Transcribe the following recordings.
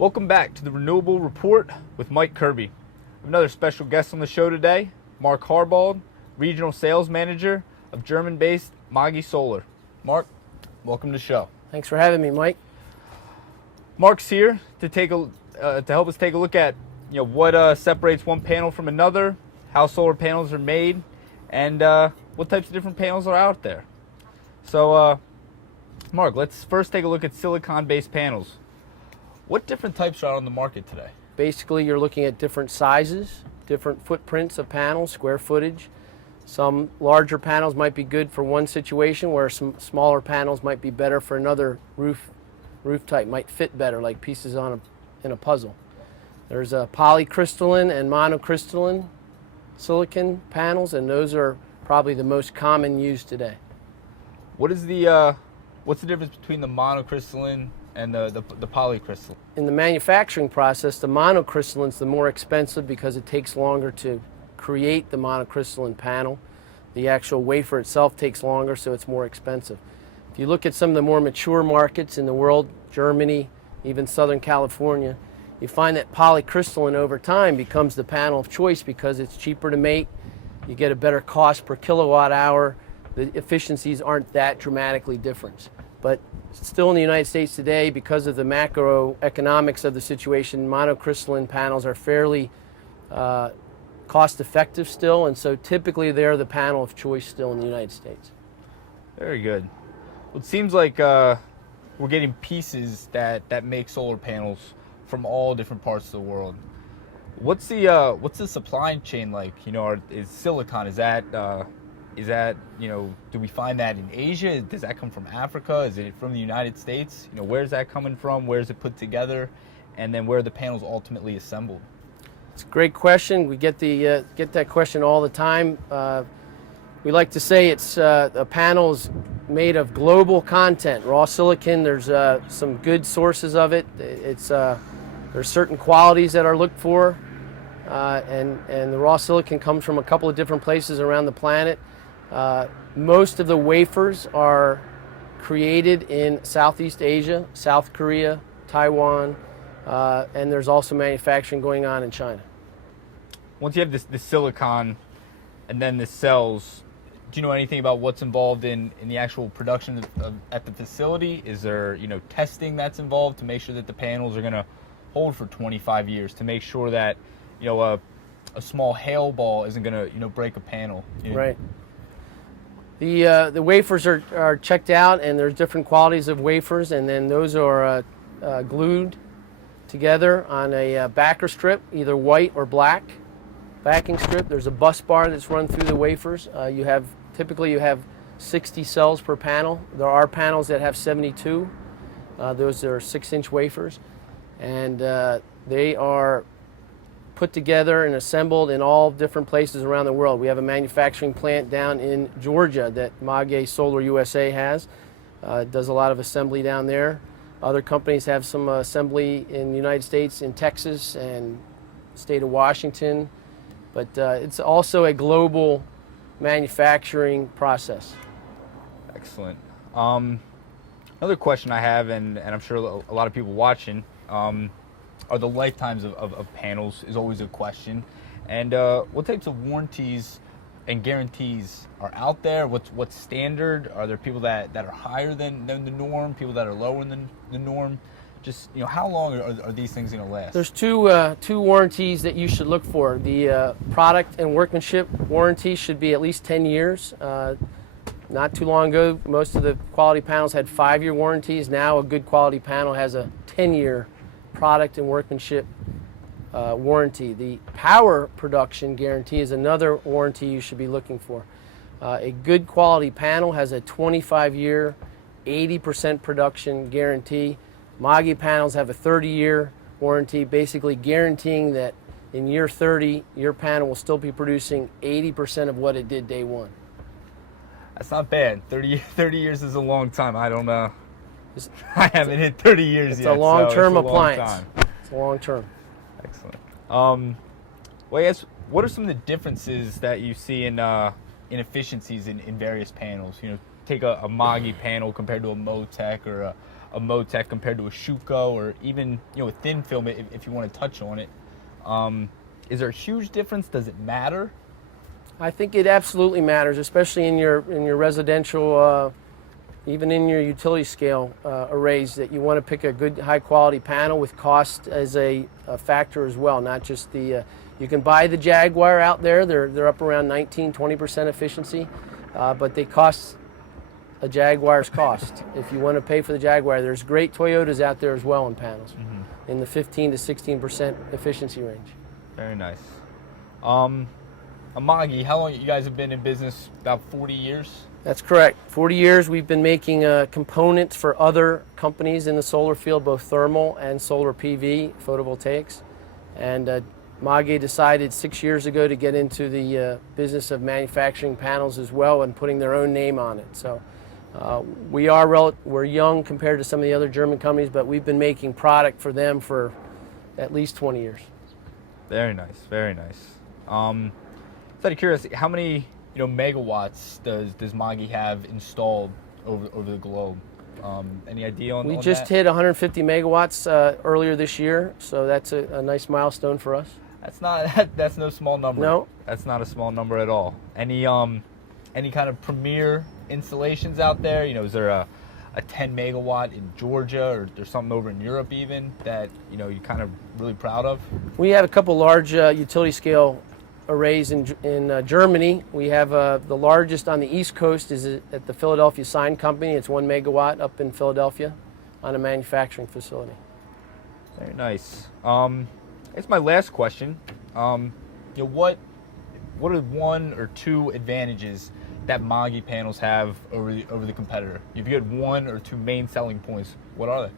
Welcome back to the Renewable Report with Mike Kirby. We have another special guest on the show today, Mark Harbold, Regional Sales Manager of German-based Mage Solar. Mark, welcome to the show. Thanks for having me, Mike. Mark's here to help us take a look at what separates one panel from another, how solar panels are made, and what types of different panels are out there. So, Mark, let's first take a look at silicon-based panels. What different types are on the market today? Basically, you're looking at different sizes, different footprints of panels, square footage. Some larger panels might be good for one situation, where some smaller panels might be better for another roof type, might fit better, like pieces in a puzzle. There's polycrystalline and monocrystalline silicon panels, and those are probably the most common used today. What's the difference between the monocrystalline and the polycrystalline? In the manufacturing process, the monocrystalline is the more expensive because it takes longer to create the monocrystalline panel. The actual wafer itself takes longer, so it's more expensive. If you look at some of the more mature markets in the world, Germany, even Southern California, you find that polycrystalline over time becomes the panel of choice because it's cheaper to make. You get a better cost per kilowatt hour. The efficiencies aren't that dramatically different. But still in the United States today, because of the macroeconomics of the situation, monocrystalline panels are fairly cost effective still, and so typically they're the panel of choice still in the United States. Very good. Well, it seems like we're getting pieces that make solar panels from all different parts of the world. What's the supply chain like? Is silicon, do we find that in Asia? Does that come from Africa? Is it from the United States? Where's that coming from? Where's it put together? And then where are the panels ultimately assembled? It's a great question. We get that question all the time. We like to say it's a panel is made of global content. Raw silicon, there's some good sources of it. There's certain qualities that are looked for, and the raw silicon comes from a couple of different places around the planet. Most of the wafers are created in Southeast Asia, South Korea, Taiwan, and there's also manufacturing going on in China. Once you have the silicon and then the cells, do you know anything about what's involved in the actual production at the facility? Is there testing that's involved to make sure that the panels are going to hold for 25 years, to make sure that a small hail ball isn't going to break a panel? Right. The wafers are checked out, and there's different qualities of wafers, and then those are glued together on a backer strip, either white or black backing strip. There's a bus bar that's run through the wafers. Typically you have 60 cells per panel. There are panels that have 72. Those are 6-inch wafers, and they are put together and assembled in all different places around the world. We have a manufacturing plant down in Georgia that Mage Solar USA has. It does a lot of assembly down there. Other companies have some assembly in the United States, in Texas and state of Washington, but it's also a global manufacturing process. Excellent. Another question I have, and I'm sure a lot of people watching, are the lifetimes of panels is always a question. And what types of warranties and guarantees are out there? What's standard? Are there people that are higher than the norm, people that are lower than the norm? Just, how long are these things going to last? There's two warranties that you should look for. The product and workmanship warranty should be at least 10 years. Not too long ago, most of the quality panels had 5-year warranties. Now a good quality panel has a 10-year product and workmanship warranty. The power production guarantee is another warranty you should be looking for. A good quality panel has a 25-year, 80% production guarantee. Mage panels have a 30-year warranty, basically guaranteeing that in year 30, your panel will still be producing 80% of what it did day one. That's not bad. 30 years is a long time. I don't know. I haven't hit 30 years it's yet. A long-term appliance. Long it's a long-term. Excellent. Well, I guess, what are some of the differences that you see in efficiencies in various panels? Take a Mage panel compared to a Motec or a Motec compared to a Schuko, or even a thin film if you want to touch on it. Is there a huge difference? Does it matter? I think it absolutely matters, especially in your residential, even in your utility scale arrays, that you want to pick a good high quality panel with cost as a factor as well, not just the, you can buy the Jaguar out there, they're up around 19-20% efficiency, but they cost a Jaguar's cost. If you want to pay for the Jaguar, there's great Toyotas out there as well in panels, in the 15 to 16% efficiency range. Very nice. Mage, how long you guys have been in business? About 40 years? That's correct. 40 years we've been making components for other companies in the solar field, both thermal and solar PV, photovoltaics. And Mage decided 6 years ago to get into the business of manufacturing panels as well and putting their own name on it. So we're young compared to some of the other German companies, but we've been making product for them for at least 20 years. Very nice, very nice. Out of curiosity, how many megawatts does Mage have installed over the globe? Any idea on that? We just hit 150 megawatts earlier this year, so that's a nice milestone for us. That's no small number. No, that's not a small number at all. Any kind of premier installations out there? Is there a 10 megawatt in Georgia, or there's something over in Europe even that you're kind of really proud of? We have a couple large utility scale arrays in Germany. We have the largest on the East Coast is at the Philadelphia Sign Company. It's 1 megawatt up in Philadelphia on a manufacturing facility. Very nice. It's my last question. What are one or two advantages that Mage panels have over the competitor? If you had one or two main selling points, what are they?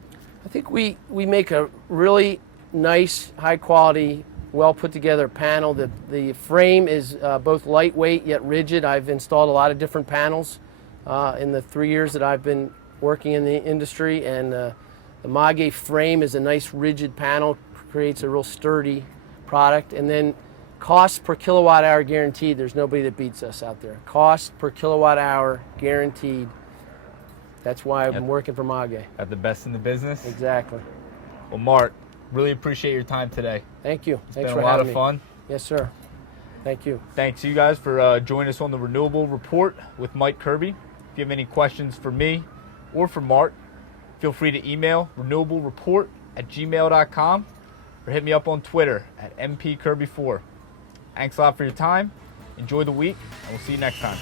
I think we make a really nice, high quality, well put together panel. The frame is both lightweight yet rigid. I've installed a lot of different panels in the 3 years that I've been working in the industry, and the Mage frame is a nice rigid panel, creates a real sturdy product. And then cost per kilowatt hour guaranteed. There's nobody that beats us out there. Cost per kilowatt hour guaranteed. That's why I've been working for Mage. At the best in the business? Exactly. Well, Mark, really appreciate your time today. Thank you. It's Thanks been for a lot having of me. fun. Yes, sir. Thank you. Thanks to you guys for joining us on the Renewable Report with Mike Kirby. If you have any questions for me or for Mark, feel free to email renewablereport@gmail.com or hit me up on Twitter @mpkirby4. Thanks a lot for your time. Enjoy the week, and we'll see you next time.